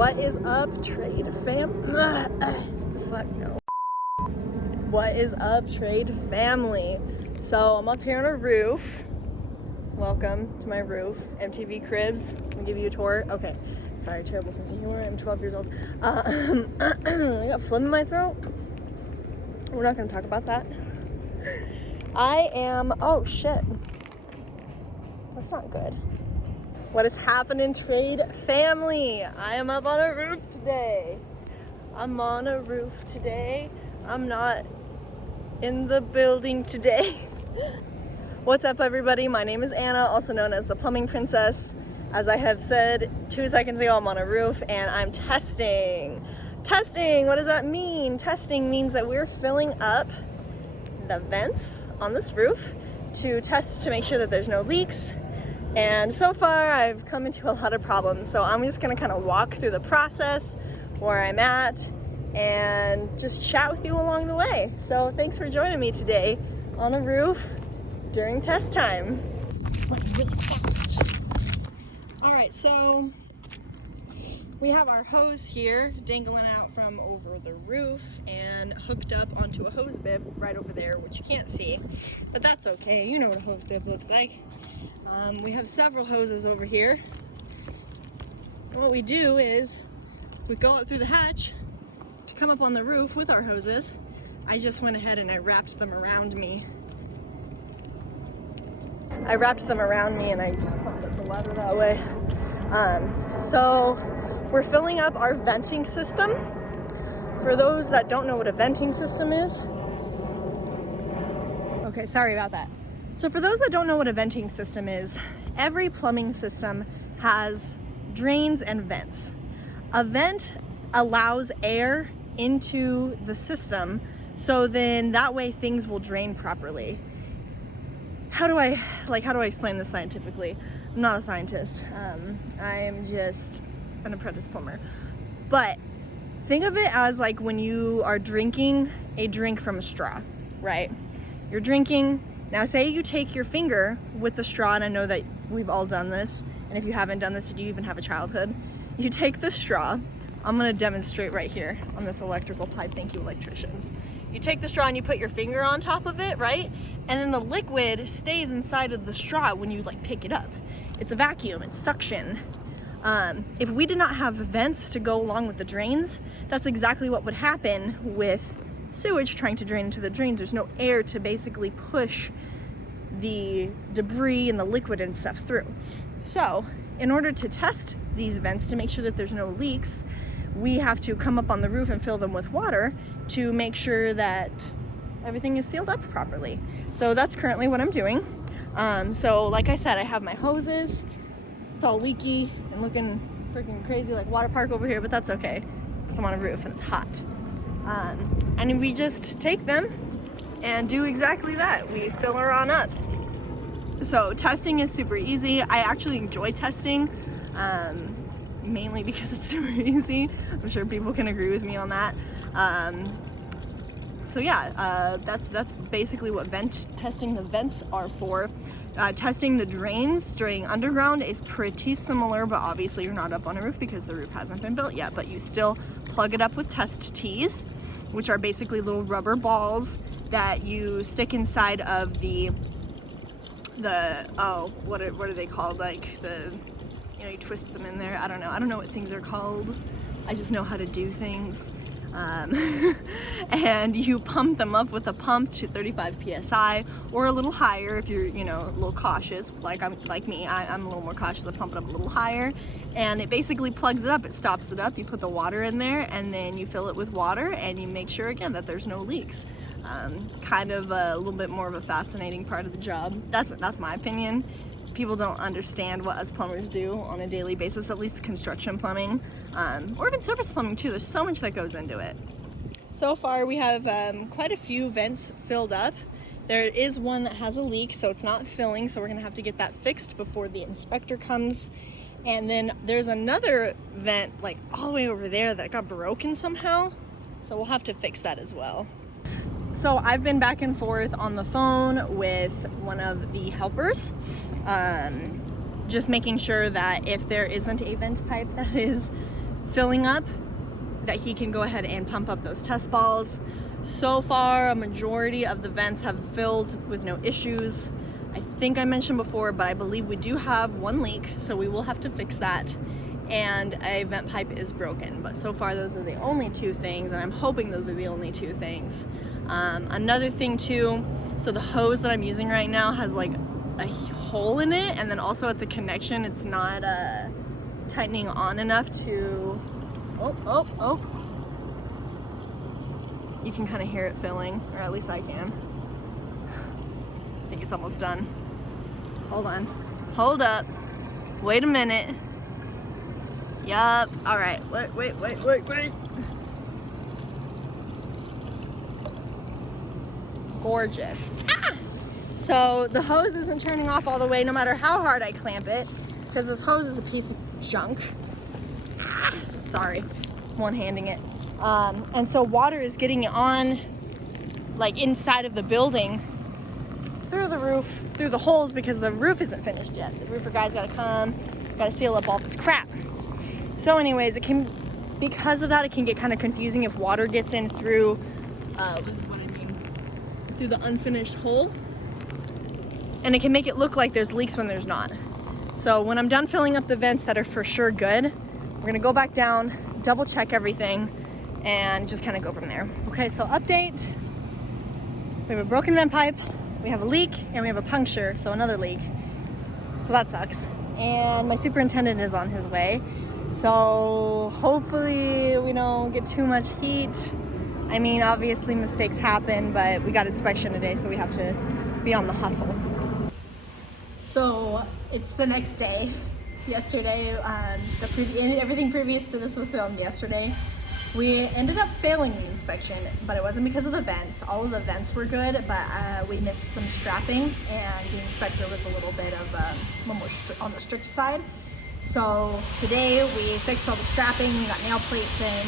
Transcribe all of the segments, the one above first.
What is up, trade fam? Fuck no. What is up, trade family? So I'm up here on a roof. Welcome to my roof. MTV Cribs. I'll give you a tour. Okay. Sorry, terrible sense of humor. I'm 12 years old. I got phlegm in my throat. We're not going to talk about that. Oh shit. That's not good. What is happening, trade family? I am up on a roof today. I'm on a roof today. I'm not in the building today. What's up, everybody? My name is Anna, also known as the Plumbing Princess. As I have said 2 seconds ago, I'm on a roof and I'm testing. Testing, what does that mean? Testing means that we're filling up the vents on this roof to test to make sure that there's no leaks. And so far I've come into a lot of problems, so I'm just gonna kind of walk through the process, where I'm at, and just chat with you along the way. So thanks for joining me today on a roof during test time. Really fast. All right, so we have our hose here dangling out from over the roof and hooked up onto a hose bib right over there, which you can't see, but that's okay. You know what a hose bib looks like. We have several hoses over here. And what we do is we go up through the hatch to come up on the roof with our hoses. I just went ahead and I wrapped them around me. And I just climbed up the ladder that way. So we're filling up our venting system. For those that don't know what a venting system is, okay, sorry about that. So for those that don't know what a venting system is, every plumbing system has drains and vents. A vent allows air into the system, so then that way things will drain properly. How do I explain this scientifically? I'm not a scientist. I am just an apprentice plumber. But think of it as like when you are drinking a drink from a straw, right? You're drinking. Now say you take your finger with the straw, and I know that we've all done this, and if you haven't done this, did you even have a childhood? You take the straw. I'm gonna demonstrate right here on this electrical pipe, thank you electricians. You take the straw and you put your finger on top of it, right? And then the liquid stays inside of the straw when you like pick it up. It's a vacuum, it's suction. If we did not have vents to go along with the drains, that's exactly what would happen with sewage trying to drain into the drains. There's no air to basically push the debris and the liquid and stuff through. So in order to test these vents to make sure that there's no leaks, we have to come up on the roof and fill them with water to make sure that everything is sealed up properly. So that's currently what I'm doing. So like I said, I have my hoses. It's all leaky and looking freaking crazy like water park over here, but that's okay because I'm on a roof and it's hot. And we just take them and do exactly that. We fill her on up. So testing is super easy. I actually enjoy testing, mainly because it's super easy. I'm sure people can agree with me on that. So yeah, that's basically what testing the vents are for. Testing the drains during underground is pretty similar, but obviously you're not up on a roof because the roof hasn't been built yet, but you still plug it up with test tees, which are basically little rubber balls that you stick inside of what are they called? Like you twist them in there. I don't know what things are called. I just know how to do things. And you pump them up with a pump to 35 psi or a little higher if you're a little cautious like me. I'm a little more cautious. I pump it up a little higher and it basically plugs it up. It stops it up. You put the water in there and then you fill it with water and you make sure again that there's no leaks. Kind of a little bit more of a fascinating part of the job. That's my opinion. People don't understand what us plumbers do on a daily basis, at least construction plumbing, or even surface plumbing too. There's so much that goes into it. So far we have quite a few vents filled up. There is one that has a leak, so it's not filling, so we're gonna have to get that fixed before the inspector comes. And then there's another vent like all the way over there that got broken somehow, so we'll have to fix that as well. So I've been back and forth on the phone with one of the helpers, just making sure that if there isn't a vent pipe that is filling up, that he can go ahead and pump up those test balls. So far, a majority of the vents have filled with no issues. I think I mentioned before, but I believe we do have one leak, so we will have to fix that. And a vent pipe is broken. But so far, those are the only two things, and I'm hoping those are the only two things. Another thing too, so the hose that I'm using right now has like a hole in it, and then also at the connection, it's not tightening on enough to, oh. You can kind of hear it filling, or at least I can. I think it's almost done. Hold on, hold up, wait a minute. Yup, all right, wait. Gorgeous. Ah! So the hose isn't turning off all the way no matter how hard I clamp it, because this hose is a piece of junk. Ah! Sorry, one-handing it. And so water is getting on like inside of the building through the roof, through the holes, because the roof isn't finished yet. The roofer guy's gotta come, gotta seal up all this crap. So anyways, because of that, it can get kind of confusing if water gets in through, this is what I mean, through the unfinished hole. And it can make it look like there's leaks when there's not. So when I'm done filling up the vents that are for sure good, we're gonna go back down, double check everything, and just kind of go from there. Okay, so update. We have a broken vent pipe, we have a leak, and we have a puncture, so another leak. So that sucks. And my superintendent is on his way. So hopefully we don't get too much heat. I mean, obviously mistakes happen, but we got inspection today, so we have to be on the hustle. So it's the next day. Yesterday, everything previous to this was filmed yesterday. We ended up failing the inspection, but it wasn't because of the vents. All of the vents were good, but we missed some strapping, and the inspector was a little bit of on the strict side. So today we fixed all the strapping, we got nail plates in.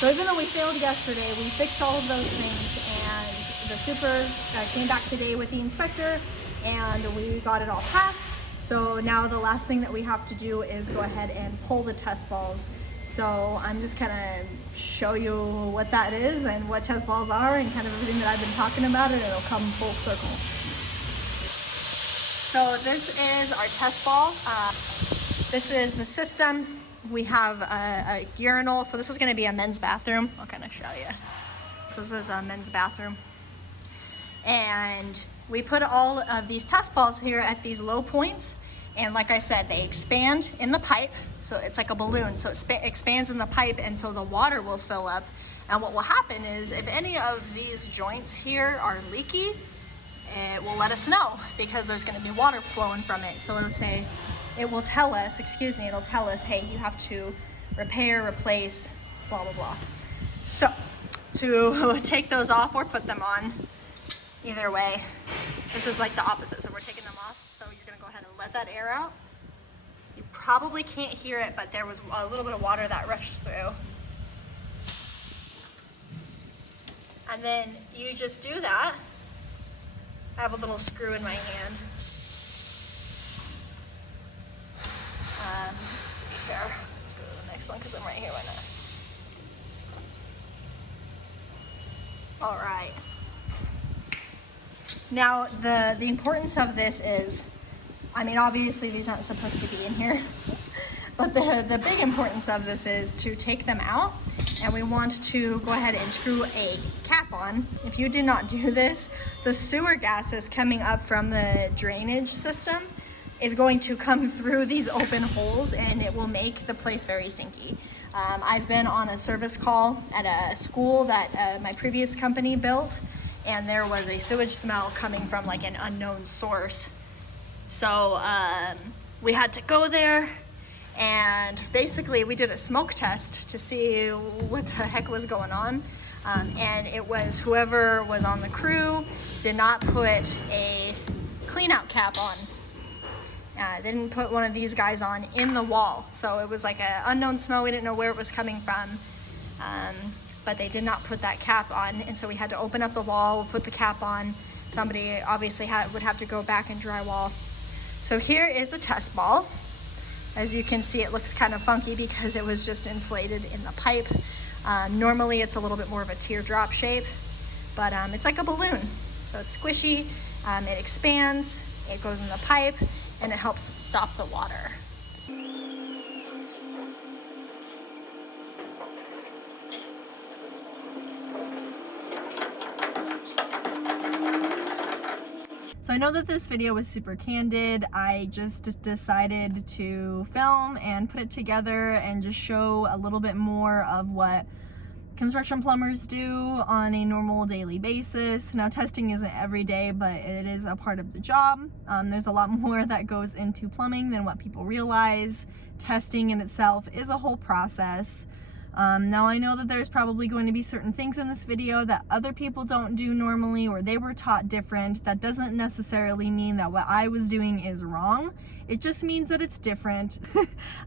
So even though we failed yesterday, we fixed all of those things, and the super came back today with the inspector, and we got it all passed. So now the last thing that we have to do is go ahead and pull the test balls. So I'm just gonna show you what that is and what test balls are and kind of everything that I've been talking about, and it'll come full circle. So this is our test ball. This is the system. We have a urinal. So this is gonna be a men's bathroom. I'll kind of show you. So this is a men's bathroom. And we put all of these test balls here at these low points. And like I said, they expand in the pipe. So it's like a balloon. So it expands in the pipe, and so the water will fill up. And what will happen is if any of these joints here are leaky, it will let us know, because there's gonna be water flowing from it. So it'll tell us, hey, you have to repair, replace, blah, blah, blah. So to take those off or put them on, either way, this is like the opposite. So we're taking them off. So you're gonna go ahead and let that air out. You probably can't hear it, but there was a little bit of water that rushed through. And then you just do that. I have a little screw in my hand. Let's see here. Let's go to the next one because I'm right here right now. All right. Now, the importance of this is, I mean, obviously these aren't supposed to be in here, but the big importance of this is to take them out, and we want to go ahead and screw a cap on. If you did not do this, the sewer gases coming up from the drainage system is going to come through these open holes, and it will make the place very stinky. I've been on a service call at a school that my previous company built, and there was a sewage smell coming from like an unknown source. So we had to go there, and basically we did a smoke test to see what the heck was going on. And it was whoever was on the crew did not put a clean out cap on. They didn't put one of these guys on in the wall. So it was like an unknown smell. We didn't know where it was coming from. But they did not put that cap on. And so we had to open up the wall, put the cap on. Somebody obviously would have to go back and drywall. So here is a test ball. As you can see, it looks kind of funky because it was just inflated in the pipe. Normally it's a little bit more of a teardrop shape, but it's like a balloon. So it's squishy, it expands, it goes in the pipe, and it helps stop the water. So I know that this video was super candid. I just decided to film and put it together and just show a little bit more of what construction plumbers do on a normal daily basis. Now, testing isn't every day, but it is a part of the job. There's a lot more that goes into plumbing than what people realize. Testing in itself is a whole process. Now I know that there's probably going to be certain things in this video that other people don't do normally, or they were taught different. That doesn't necessarily mean that what I was doing is wrong. It just means that it's different.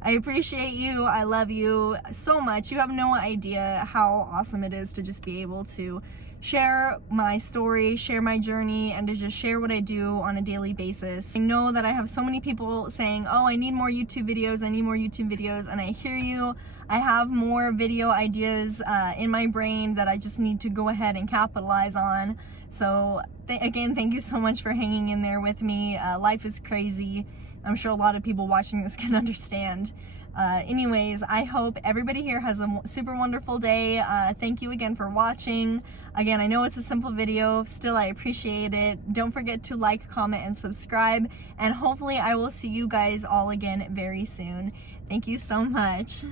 I appreciate you. I love you so much. You have no idea how awesome it is to just be able to share my story, share my journey, and to just share what I do on a daily basis. I know that I have so many people saying, oh, I need more YouTube videos, I need more YouTube videos, and I hear you. I have more video ideas in my brain that I just need to go ahead and capitalize on. So again, thank you so much for hanging in there with me. Life is crazy. I'm sure a lot of people watching this can understand. Anyways, I hope everybody here has a super wonderful day. Thank you again for watching. Again, I know it's a simple video, still I appreciate it. Don't forget to like, comment, and subscribe, and hopefully I will see you guys all again very soon. Thank you so much.